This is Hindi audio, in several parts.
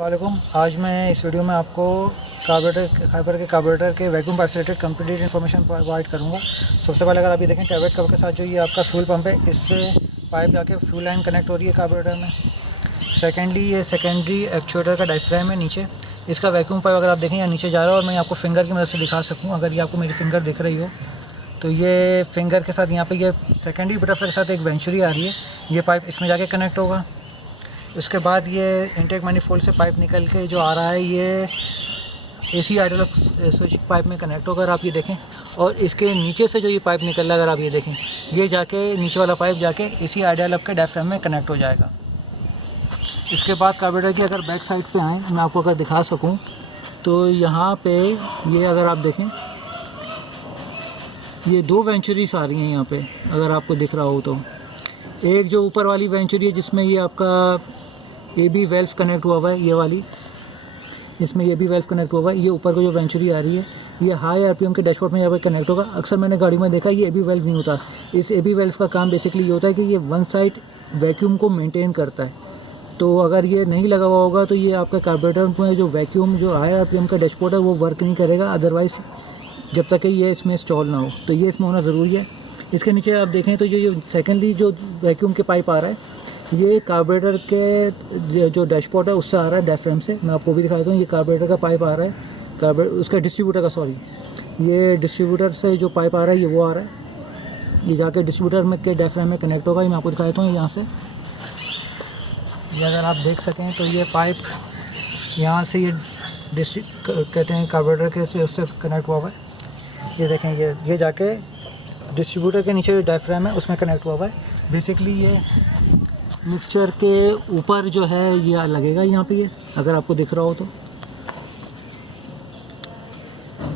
वालेकुम। आज मैं इस वीडियो में आपको कार्बोरेटर के वैक्यूम पाइप से रिलेटेड कंप्लीट इन्फॉर्मेशन प्रोवाइड करूंगा। सबसे पहले अगर आप ये देखें टैबलेट कवर के साथ जो ये आपका फ्यूल पंप है, इससे पाइप जाके फ्यूल लाइन कनेक्ट हो रही है कार्बोरेटर में। सेकेंडली ये सेकेंडरी एक्चुएटर का डायफ्राम है नीचे, इसका वैक्यूम पाइप अगर आप देखें या नीचे जा रहा है और मैं आपको फिंगर की मदद से दिखा सकूँ। अगर ये आपको मेरी फिंगर दिख रही हो तो ये फिंगर के साथ यहाँ पे ये सेकेंडरी बटरफ्लाई के साथ एक वेंचुरी आ रही है, ये पाइप इसमें जाके कनेक्ट होगा। उसके बाद ये इनटेक मैनिफोल्ड से पाइप निकल के जो आ रहा है ये एसी आइडल स्विच पाइप में कनेक्ट होगा। अगर आप ये देखें और इसके नीचे से जो ये पाइप निकल रहा है, अगर आप ये देखें, ये जाके नीचे वाला पाइप जाके एसी आइडल के डायफ्राम में कनेक्ट हो जाएगा। इसके बाद कार्बोरेटर की अगर बैक साइड पे आएँ, मैं आपको अगर दिखा सकूँ तो यहाँ पे ये अगर आप देखें ये दो वेंचुरीज आ रही हैं यहाँ पे, अगर आपको दिख रहा हो तो। एक जो ऊपर वाली वेंचुरी है जिसमें ये आपका AB वेल्व कनेक्ट हुआ हुआ है, ये वाली इसमें AB वेल्व कनेक्ट हुआ हुआ है। ये ऊपर को जो वेंचुरी आ रही है ये हाई RPM के डैशबोर्ड में यहाँ पे कनेक्ट होगा। अक्सर मैंने गाड़ी में देखा ये AB वेल्व नहीं होता। इस AB वेल्व का काम बेसिकली ये होता है कि ये वन साइड वैक्यूम को मेंटेन करता है। तो अगर ये नहीं लगा हुआ होगा तो ये आपका कार्बोरेटर में जो वैक्यूम जो हाई RPM का डैशबोर्ड है वो वर्क नहीं करेगा, अदरवाइज़ जब तक कि ये इसमें इंस्टॉल ना हो। तो ये इसमें होना ज़रूरी है। इसके नीचे आप देखें तो ये सेकेंडली जो वैक्यूम के पाइप आ रहा है ये कार्बोरेटर के जो डैशबोर्ड है उससे आ रहा है, डायफ्राम से। मैं आपको भी दिखाता हूँ, ये कार्बोरेटर का पाइप आ रहा है, उसका डिस्ट्रीब्यूटर का ये डिस्ट्रीब्यूटर से जो पाइप आ रहा है ये वो आ रहा है, ये जाके डिस्ट्रीब्यूटर में के डायफ्राम में कनेक्ट होगा। ये मैं आपको दिखाता हूँ यहाँ से। ये अगर आप देख सकें तो ये पाइप यहाँ से ये कहते हैं कार्बोरेटर के से उससे कनेक्ट हुआ हुआ है। ये देखें ये जाके डिस्ट्रीब्यूटर के नीचे जो डायफ्राम है उसमें कनेक्ट हुआ हुआ है। बेसिकली ये मिक्सचर के ऊपर जो है ये लगेगा यहाँ पे, ये अगर आपको दिख रहा हो तो।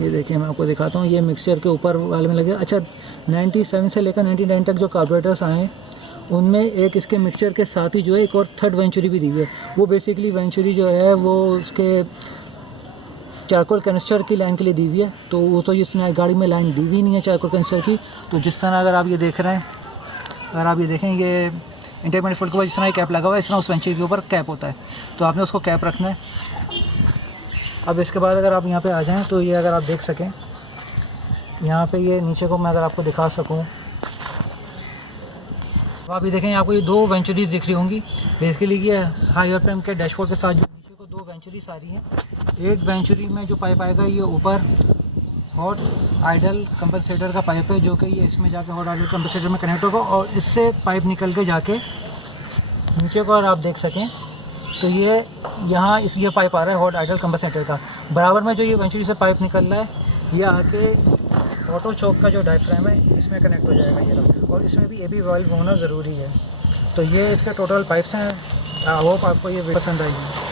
ये देखिए मैं आपको दिखाता हूँ, ये मिक्सचर के ऊपर वाले में लगेगा। अच्छा, 97 से लेकर 99 तक जो कार्बोरेटर्स आए हैं उनमें एक इसके मिक्सचर के साथ ही जो है एक और थर्ड वेंचुरी भी दी हुई है। वो बेसिकली वेंचुरी जो है वो उसके चारकोल कैनिस्टर की लाइन के लिए दी हुई है। तो वो तो इस गाड़ी में लाइन दी हुई नहीं है चारकोल कैनिस्टर की। तो जिस तरह अगर आप ये देख रहे हैं, अगर आप ये देखें ये इनटेक मैनिफोल्ड के ऊपर जिस तरह कैप लगा हुआ है, इस तरह उस वेंचुरी के ऊपर कैप होता है, तो आपने उसको कैप रखना है। अब इसके बाद अगर आप यहाँ पे आ जाएँ तो ये अगर आप देख सकें यहाँ पे ये नीचे को मैं अगर आपको दिखा सकूँ तो आप ये देखें आपको ये दो वेंचुरीज दिख रही होंगी। बेसिकली ये हाई RPM के डैशबोर्ड के साथ जो नीचे को दो वेंचुरीज आ रही हैं। एक वेंचुरी में जो पाइप आएगा ये ऊपर हॉट आइडल कंपनसेटर का पाइप है, जो कि ये इसमें जाके हॉट आइडल कंपनसेटर में कनेक्ट होगा और इससे पाइप निकल के जाके नीचे को अगर आप देख सकें तो ये यहाँ ये पाइप आ रहा है हॉट आइडल कंपनसेटर का। बराबर में जो ये वेंचुरी से पाइप निकल रहा है ये आके ऑटो चौक का जो डायफ्राम है इसमें कनेक्ट हो जाएगा ये लोग, और इसमें भी AB वाल्व होना ज़रूरी है। तो ये इसके टोटल पाइप्स हैं। आई होप आपको ये पसंद आएगी।